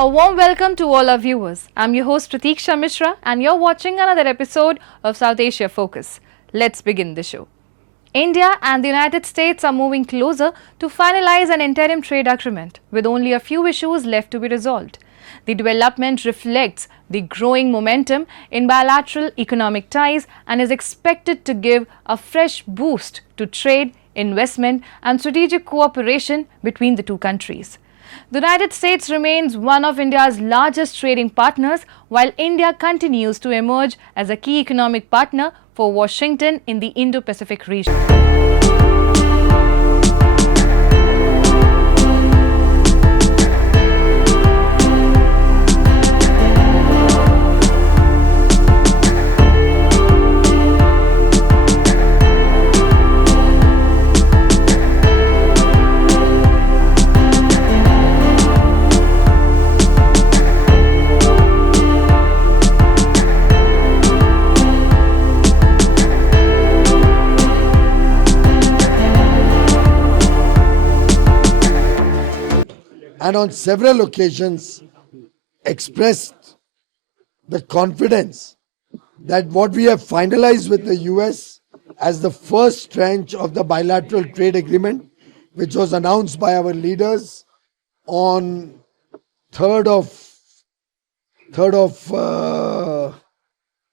A warm welcome to all our viewers. I'm your host Pratiksha Mishra and you're watching another episode of South Asia Focus. Let's begin the show. India and the United States are moving closer to finalize an interim trade agreement with only a few issues left to be resolved. The development reflects the growing momentum in bilateral economic ties and is expected to give a fresh boost to trade, investment and strategic cooperation between the two countries. The United States remains one of India's largest trading partners, while India continues to emerge as a key economic partner for Washington in the Indo-Pacific region. And on several occasions expressed the confidence that what we have finalized with the US as the first tranche of the bilateral trade agreement, which was announced by our leaders on 3rd of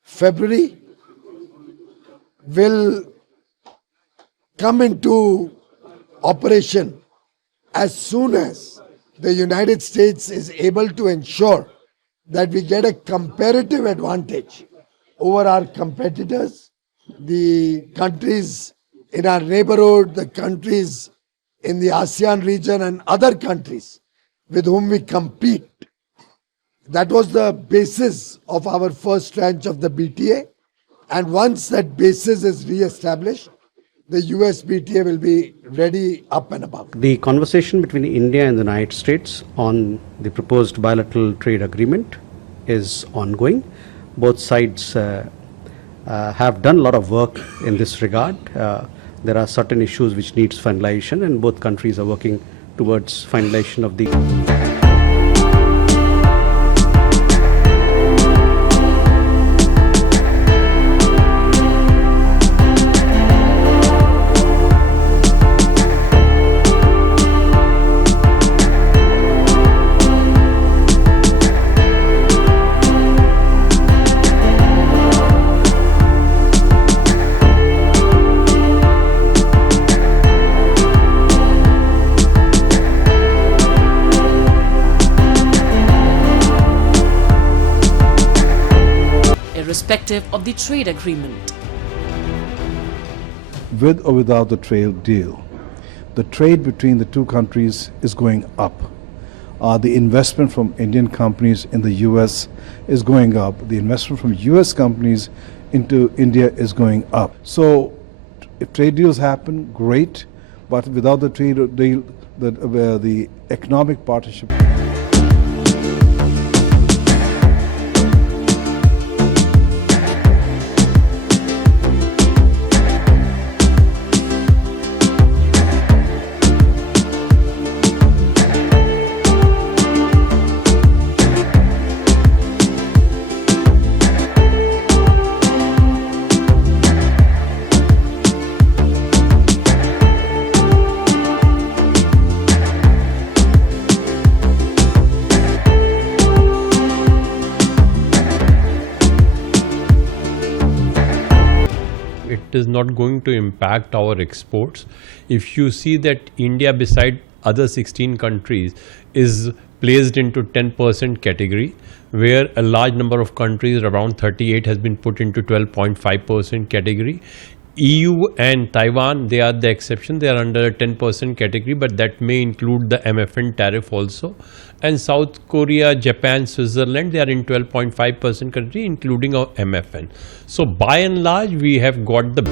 February, will come into operation as soon as the United States is able to ensure that we get a comparative advantage over our competitors, the countries in our neighborhood, the countries in the ASEAN region and other countries with whom we compete. That was the basis of our first tranche of the BTA, and once that basis is re-established, the US BTA will be ready, up and about. The conversation between India and the United States on the proposed bilateral trade agreement is ongoing. Both sides have done a lot of work in this regard. There are certain issues which needs finalization, and both countries are working towards finalization of the irrespective of the trade agreement. With or without the trade deal, the trade between the two countries is going up. The investment from Indian companies in the US is going up. The investment from US companies into India is going up. So if trade deals happen, great, but without the trade deal, the economic partnership. It is not going to impact our exports. If you see that India, beside other 16 countries, is placed into 10% category, where a large number of countries, around 38, has been put into 12.5% category. EU and Taiwan, they are the exception. They are under a 10% category, but that may include the MFN tariff also. And South Korea, Japan, Switzerland, they are in 12.5% category, including our MFN. So by and large, we have got the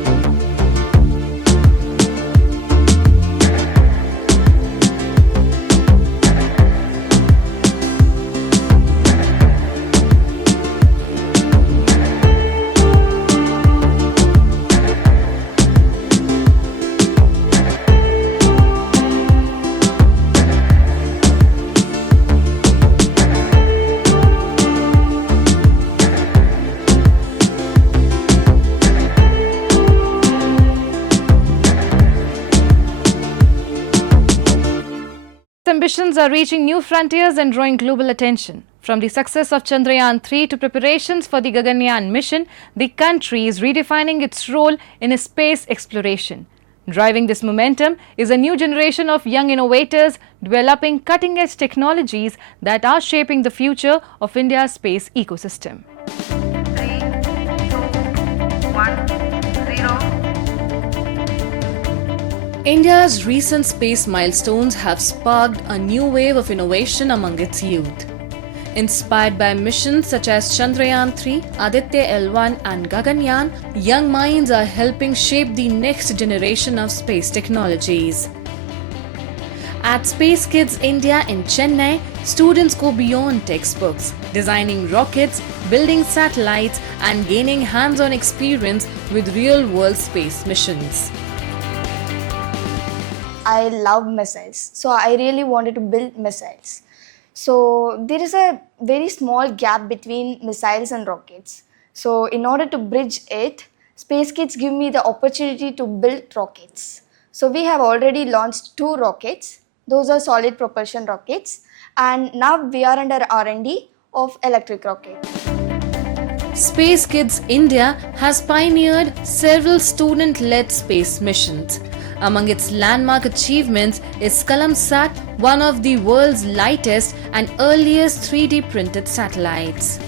ambitions are reaching new frontiers and drawing global attention. From the success of Chandrayaan 3 to preparations for the Gaganyaan mission, the country is redefining its role in space exploration. Driving this momentum is a new generation of young innovators developing cutting-edge technologies that are shaping the future of India's space ecosystem. 3, 2, 1, 0. India's recent space milestones have sparked a new wave of innovation among its youth. Inspired by missions such as Chandrayaan 3, Aditya L1 and Gaganyaan, young minds are helping shape the next generation of space technologies. At Space Kids India in Chennai, students go beyond textbooks, designing rockets, building satellites and gaining hands-on experience with real-world space missions. I love missiles, so I really wanted to build missiles. So there is a very small gap between missiles and rockets. So in order to bridge it, Space Kids give me the opportunity to build rockets. So we have already launched 2 rockets. Those are solid propulsion rockets. And now we are under R&D of electric rocket. Space Kids India has pioneered several student-led space missions. Among its landmark achievements is KalamSat, one of the world's lightest and earliest 3D printed satellites.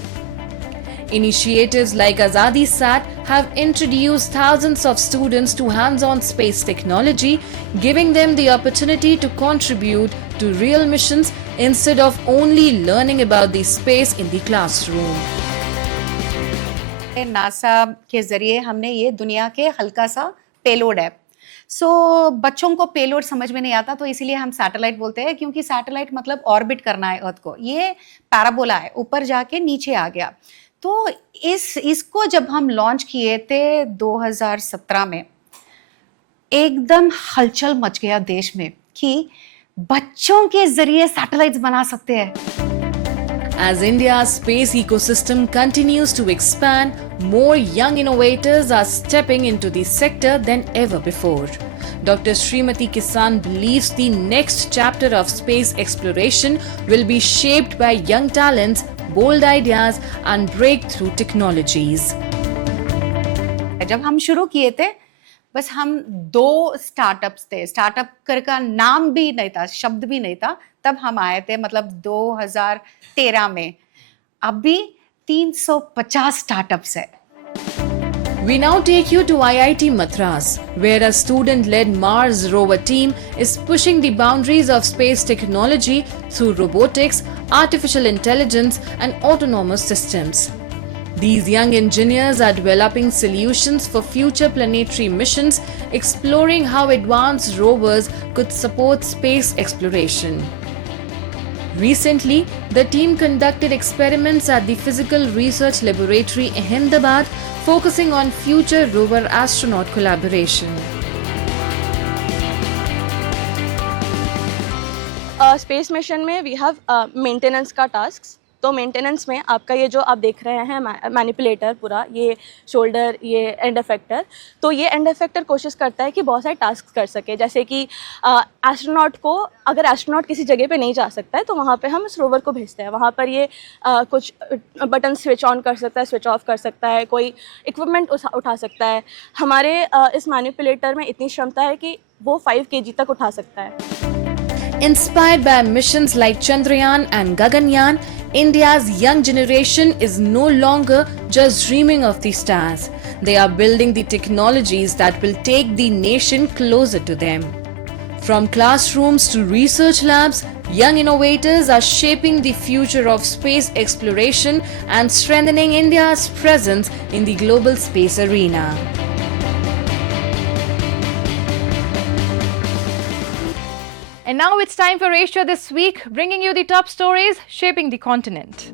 Initiatives like Azadi Sat have introduced thousands of students to hands-on space technology, giving them the opportunity to contribute to real missions instead of only learning about the space in the classroom. NASA के जरिए हमने ये दुनिया के हल्का सा payload है बच्चों को पेलोड समझ में नहीं आता तो इसीलिए हम सैटेलाइट बोलते हैं क्योंकि सैटेलाइट मतलब ऑर्बिट करना है अर्थ को ये पैराबोला है ऊपर जाके नीचे आ गया तो इसको जब हम लॉन्च किए थे 2017 में एकदम हलचल मच गया देश में कि बच्चों के जरिए सैटेलाइट्स बना सकते हैं As India's space ecosystem continues to expand, more young innovators are stepping into the sector than ever before. Dr. Srimati Kisan believes the next chapter of space exploration will be shaped by young talents, bold ideas and breakthrough technologies. जब हम शुरू किए थे बस हम 2 startups थे startup का नाम भी नहीं था शब्द भी नहीं था तब हम आए थे मतलब 2013 में अभी 350 स्टार्टअप्स है We now take you to IIT Madras, where a student-led Mars rover team is pushing the boundaries of space technology through robotics, artificial intelligence, and autonomous systems. These young engineers are developing solutions for future planetary missions, exploring how advanced rovers could support space exploration. Recently, the team conducted experiments at the Physical Research Laboratory in Ahmedabad, focusing on future rover-astronaut collaboration. Space mission में we have maintenance का task तो maintenance में आपका ये जो आप देख रहे हैं मैनिपुलेटर पूरा ये शोल्डर ये एंड इफेक्टर तो ये एंड इफेक्टर कोशिश करता है कि बहुत सारे टास्क कर सके जैसे कि एस्ट्रोनॉट को अगर एस्ट्रोनॉट किसी जगह पे नहीं जा सकता है तो वहाँ पे हम इस रोवर को भेजते हैं वहाँ पर ये कुछ बटन स्विच ऑन कर सकता है स्विच ऑफ कर सकता है कोई इक्विपमेंट उठा सकता है हमारे इस मैनिपुलेटर में इतनी क्षमता है कि वो 5 kg तक उठा सकता है Inspired by missions like Chandrayaan and Gaganyaan, India's young generation is no longer just dreaming of the stars. They are building the technologies that will take the nation closer to them. From classrooms to research labs, young innovators are shaping the future of space exploration and strengthening India's presence in the global space arena. And now it's time for Asia This Week, bringing you the top stories shaping the continent.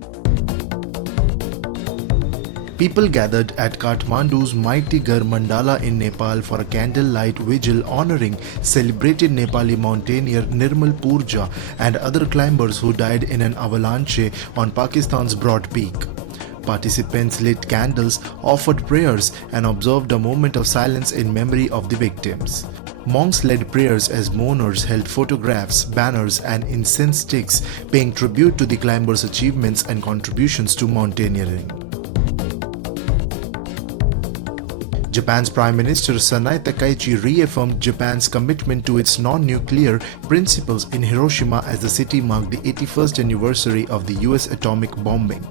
People gathered at Kathmandu's mighty Gar Mandala in Nepal for a candlelight vigil honoring celebrated Nepali mountaineer Nirmal Purja and other climbers who died in an avalanche on Pakistan's Broad Peak. Participants lit candles, offered prayers and observed a moment of silence in memory of the victims. Monks led prayers as mourners held photographs, banners, and incense sticks, paying tribute to the climbers' achievements and contributions to mountaineering. Japan's Prime Minister Sanae Takaichi reaffirmed Japan's commitment to its non-nuclear principles in Hiroshima as the city marked the 81st anniversary of the US atomic bombing.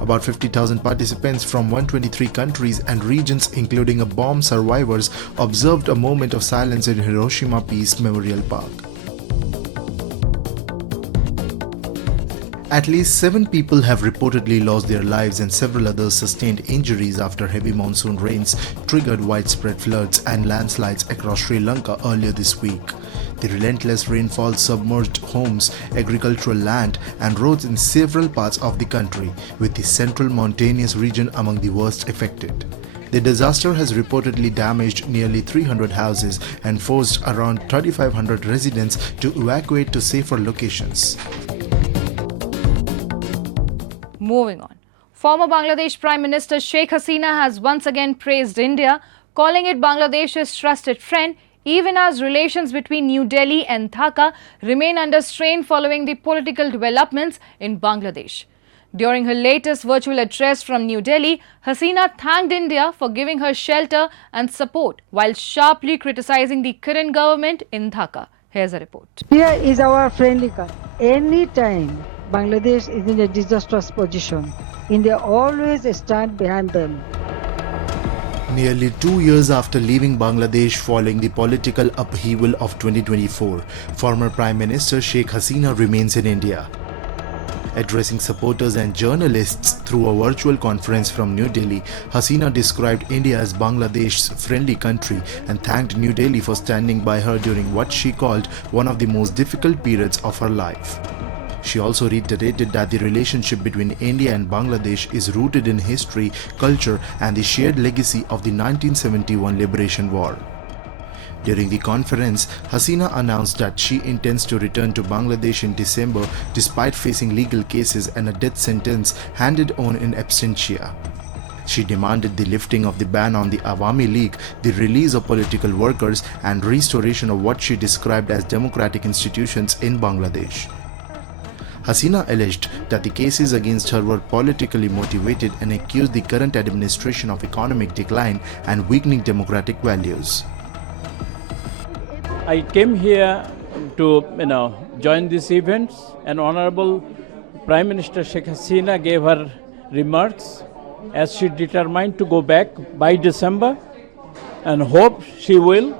About 50,000 participants from 123 countries and regions, including bomb survivors, observed a moment of silence in Hiroshima Peace Memorial Park. At least 7 people have reportedly lost their lives and several others sustained injuries after heavy monsoon rains triggered widespread floods and landslides across Sri Lanka earlier this week. The relentless rainfall submerged homes, agricultural land and roads in several parts of the country, with the central mountainous region among the worst affected. The disaster has reportedly damaged nearly 300 houses and forced around 3,500 residents to evacuate to safer locations. Moving on. Former Bangladesh Prime Minister Sheikh Hasina has once again praised India, calling it Bangladesh's trusted friend, even as relations between New Delhi and Dhaka remain under strain following the political developments in Bangladesh. During her latest virtual address from New Delhi, Hasina thanked India for giving her shelter and support while sharply criticizing the current government in Dhaka. Here's a report. India is our friendly country. Anytime Bangladesh is in a disastrous position, India always stands behind them. Nearly 2 years after leaving Bangladesh following the political upheaval of 2024, former Prime Minister Sheikh Hasina remains in India. Addressing supporters and journalists through a virtual conference from New Delhi, Hasina described India as Bangladesh's friendly country and thanked New Delhi for standing by her during what she called one of the most difficult periods of her life. She also reiterated that the relationship between India and Bangladesh is rooted in history, culture, and the shared legacy of the 1971 Liberation War. During the conference, Hasina announced that she intends to return to Bangladesh in December despite facing legal cases and a death sentence handed on in absentia. She demanded the lifting of the ban on the Awami League, the release of political workers, and restoration of what she described as democratic institutions in Bangladesh. Hasina alleged that the cases against her were politically motivated and accused the current administration of economic decline and weakening democratic values. I came here to join these events, and Honorable Prime Minister Sheikh Hasina gave her remarks as she determined to go back by December, and hope she will,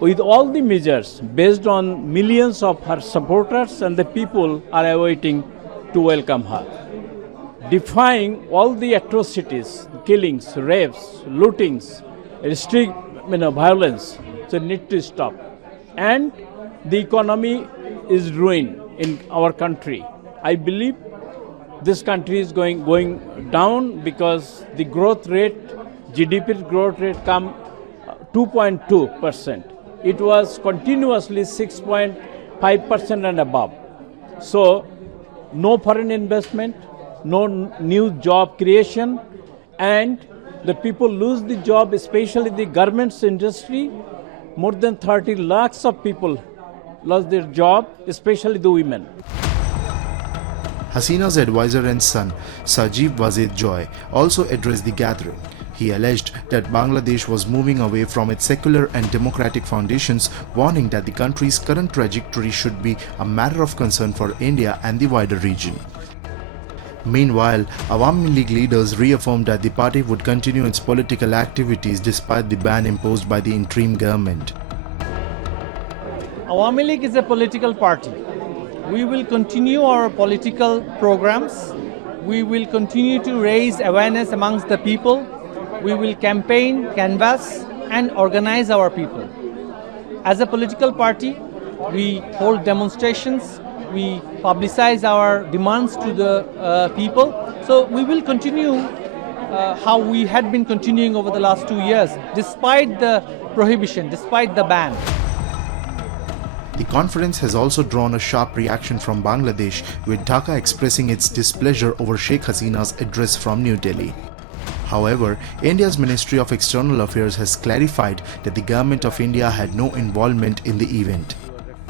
with all the measures based on millions of her supporters, and the people are awaiting to welcome her. Defying all the atrocities, killings, rapes, lootings, strict violence, so need to stop. And the economy is ruined in our country. I believe this country is going down because the growth rate, GDP growth rate come 2.2%. It was continuously 6.5% and above. So no foreign investment, no new job creation, and the people lose the job, especially the garments industry. More than 30 lakhs of people lost their job, especially the women. Hasina's advisor and son, Sajib Wazir Joy, also addressed the gathering. He alleged that Bangladesh was moving away from its secular and democratic foundations, warning that the country's current trajectory should be a matter of concern for India and the wider region. Meanwhile, Awami League leaders reaffirmed that the party would continue its political activities despite the ban imposed by the interim government. Awami League is a political party. We will continue our political programs. We will continue to raise awareness amongst the people. We will campaign, canvass, and organize our people. As a political party, we hold demonstrations, we publicize our demands to the people. So we will continue how we had been continuing over the last 2 years, despite the prohibition, despite the ban. The conference has also drawn a sharp reaction from Bangladesh, with Dhaka expressing its displeasure over Sheikh Hasina's address from New Delhi. However, India's Ministry of External Affairs has clarified that the Government of India had no involvement in the event.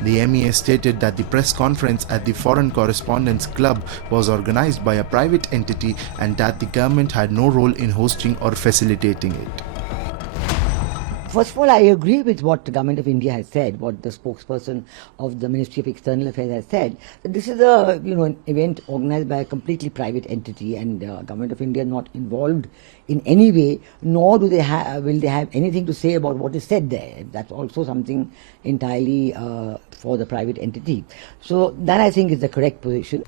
The MEA stated that the press conference at the Foreign Correspondents Club was organized by a private entity and that the government had no role in hosting or facilitating it. First of all, I agree with what the Government of India has said, what the spokesperson of the Ministry of External Affairs has said. That this is a an event organized by a completely private entity, and Government of India is not involved in any way, nor do they will they have anything to say about what is said there. That's also something entirely for the private entity. So that, I think, is the correct position.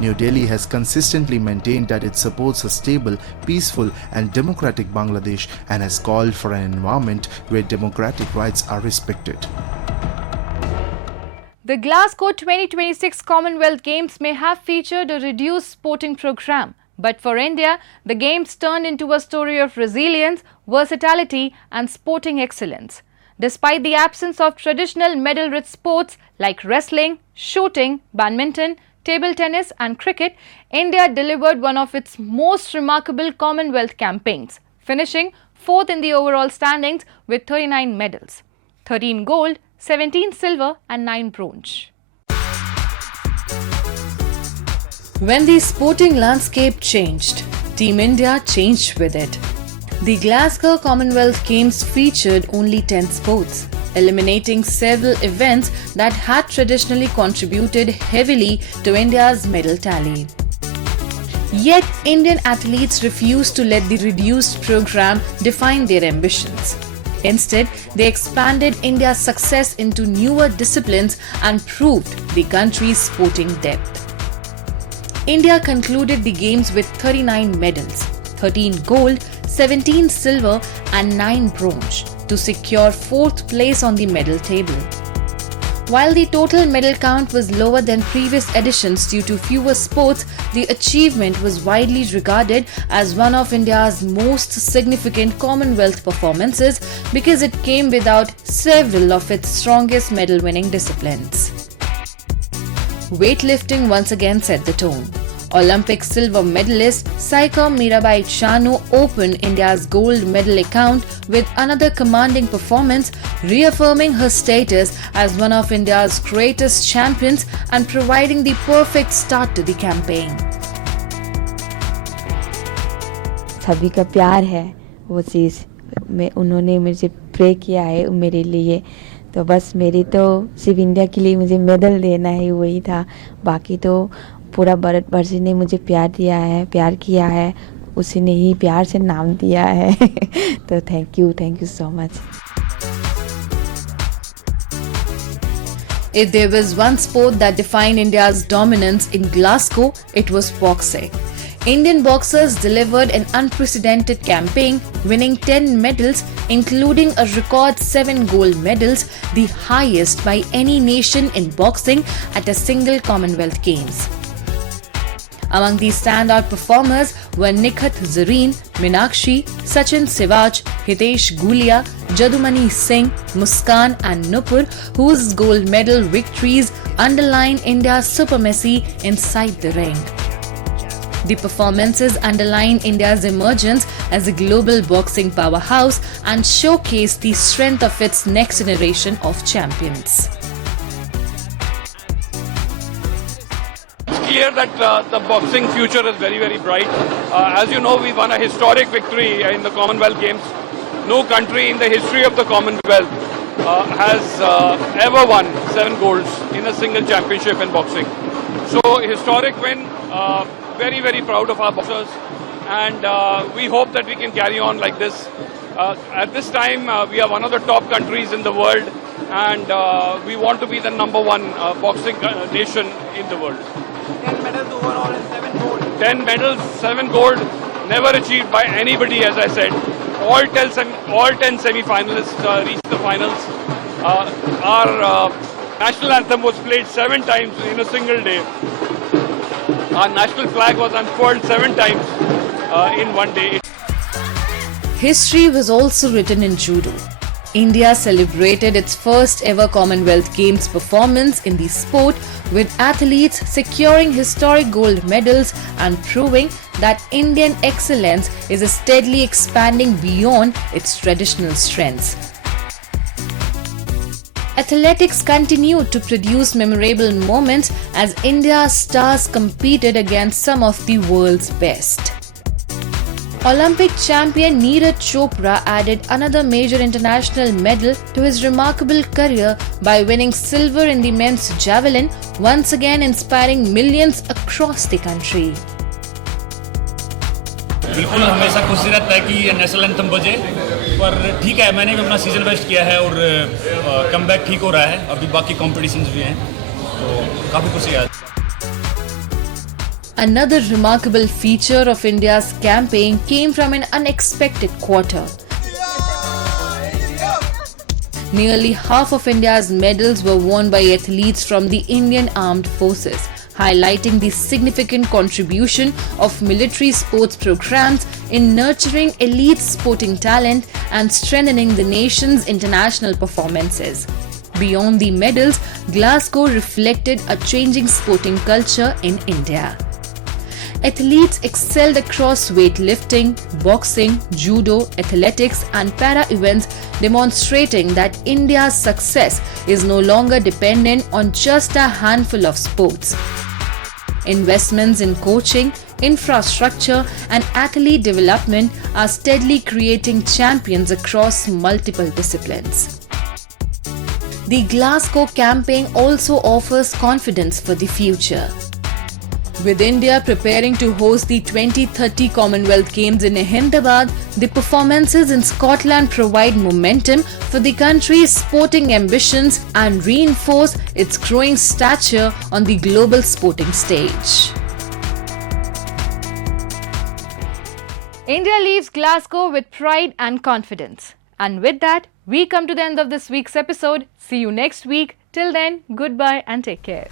New Delhi has consistently maintained that it supports a stable, peaceful and democratic Bangladesh and has called for an environment where democratic rights are respected. The Glasgow 2026 Commonwealth Games may have featured a reduced sporting program, but for India, the Games turned into a story of resilience, versatility and sporting excellence. Despite the absence of traditional medal-rich sports like wrestling, shooting, badminton, table tennis and cricket, India delivered one of its most remarkable Commonwealth campaigns, finishing 4th in the overall standings with 39 medals, 13 gold, 17 silver and 9 bronze. When the sporting landscape changed, Team India changed with it. The Glasgow Commonwealth Games featured only 10 sports, eliminating several events that had traditionally contributed heavily to India's medal tally. Yet, Indian athletes refused to let the reduced program define their ambitions. Instead, they expanded India's success into newer disciplines and proved the country's sporting depth. India concluded the Games with 39 medals, 13 gold, 17 silver and 9 bronze, to secure 4th place on the medal table. While the total medal count was lower than previous editions due to fewer sports, the achievement was widely regarded as one of India's most significant Commonwealth performances because it came without several of its strongest medal-winning disciplines. Weightlifting once again set the tone. Olympic silver medalist Saika Mirabai Chanu opened India's gold medal account with another commanding performance, reaffirming her status as one of India's greatest champions and providing the perfect start to the campaign. सभी का प्यार है वो चीज़ में उन्होंने मुझे pray किया है मेरे लिए तो बस मेरी तो सिर्फ इंडिया के लिए मुझे मेडल देना है वही था बाकी तो पूरा भारतवर्ष ने मुझे प्यार दिया है प्यार किया है उसी ने ही प्यार से नाम दिया है तो thank you so much. If there was one sport that defined India's dominance in Glasgow, it was boxing. Indian boxers delivered an unprecedented campaign, winning 10 medals, including a record 7 gold medals, the highest by any nation in boxing at a single Commonwealth Games. Among these standout performers were Nikhat Zareen, Meenakshi, Sachin Sivaj, Hitesh Gulia, Jadumani Singh, Muskan and Nupur, whose gold medal victories underline India's supremacy inside the ring. The performances underline India's emergence as a global boxing powerhouse and showcase the strength of its next generation of champions. It's clear that the boxing future is very, very bright. As you know, we won a historic victory in the Commonwealth Games. No country in the history of the Commonwealth has ever won 7 golds in a single championship in boxing. So, historic win. Very, very proud of our boxers, and we hope that we can carry on like this. At this time, we are one of the top countries in the world, and we want to be the #1 boxing nation in the world. 10 medals overall and 7 gold. 10 medals, 7 gold, never achieved by anybody, as I said. All 10 semi-finalists reached the finals. Our national anthem was played 7 times in a single day. Our national flag was unfurled 7 times in one day. History was also written in judo. India celebrated its first ever Commonwealth Games performance in the sport with athletes securing historic gold medals and proving that Indian excellence is steadily expanding beyond its traditional strengths. Athletics continued to produce memorable moments as India's stars competed against some of the world's best. Olympic champion Neeraj Chopra added another major international medal to his remarkable career by winning silver in the men's javelin, once again inspiring millions across the country. बिल्कुल हमेशा खुशी रहता है कि national anthem बजे, पर ठीक है, मैंने भी अपना सीजन वेस्ट किया है और कमबैक ठीक हो रहा है, अभी बाकी कॉम्पिटिशन्स भी हैं, तो काफ़ी खुशी है. Another remarkable feature of India's campaign came from an unexpected quarter. Nearly half of India's medals were won by athletes from the Indian Armed Forces, highlighting the significant contribution of military sports programs in nurturing elite sporting talent and strengthening the nation's international performances. Beyond the medals, Glasgow reflected a changing sporting culture in India. Athletes excelled across weightlifting, boxing, judo, athletics and para events, demonstrating that India's success is no longer dependent on just a handful of sports. Investments in coaching, infrastructure and athlete development are steadily creating champions across multiple disciplines. The Glasgow campaign also offers confidence for the future. With India preparing to host the 2030 Commonwealth Games in Ahmedabad, the performances in Scotland provide momentum for the country's sporting ambitions and reinforce its growing stature on the global sporting stage. India leaves Glasgow with pride and confidence. And with that, we come to the end of this week's episode. See you next week. Till then, goodbye and take care.